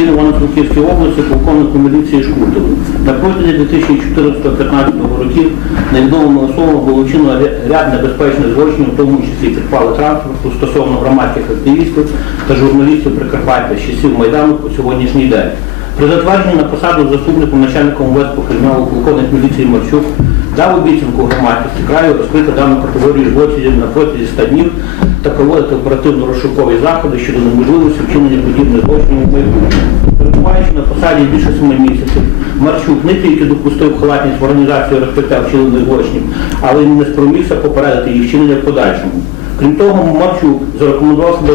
Івано-Франківській області полковнику міліції Шкуртову. На протязі 2014-2015 років невідомими особами було вчинено ряд небезпечних злочинів, в тому числі підпали транспорту стосовно громадських активістів та журналістів Прикарпаття з часів Майдану по сьогоднішній день. При затвердженні на посаду заступником начальника МВС по криміналу полковник міліції Марчук дав обіцянку громадськості краю розкрити дану категорію злочинів на протязі 100 днів та проводити оперативно-розшукові заходи щодо неможливості вчинення подібних злочинів в майбутньому. Перебуваючи на посаді більше семи місяців, Марчук не тільки допустив халатність в організації розкриття вчинених злочинів, але й не спромігся попередити їх вчинення в подальшому. Крім того, Марчук зарекомендував себе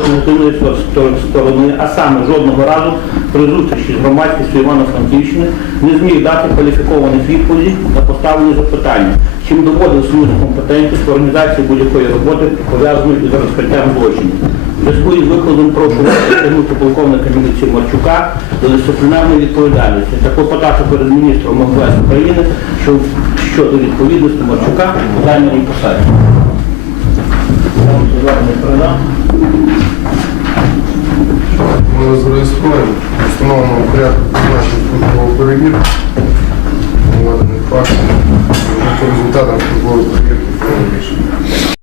з сто- сторони, а саме жодного разу при зустрічі з громадськістю Івано-Франківщини не зміг дати кваліфікованих відповідей на поставлені запитання, чим доводив свою некомпетентність в організації будь-якої роботи, пов'язаної із розкриттям злочинів. В зв'язку із викладом прошу притягнути полковника міліції Марчука до дисциплінарної відповідальності та клопотати перед міністром МВС України що- щодо відповідності Марчука у займаній посаді. Передам. Ми зареєструємо встановленому порядку нашого службового перевірки. Наведений факт. По результатам службової перевірки прийняли рішення.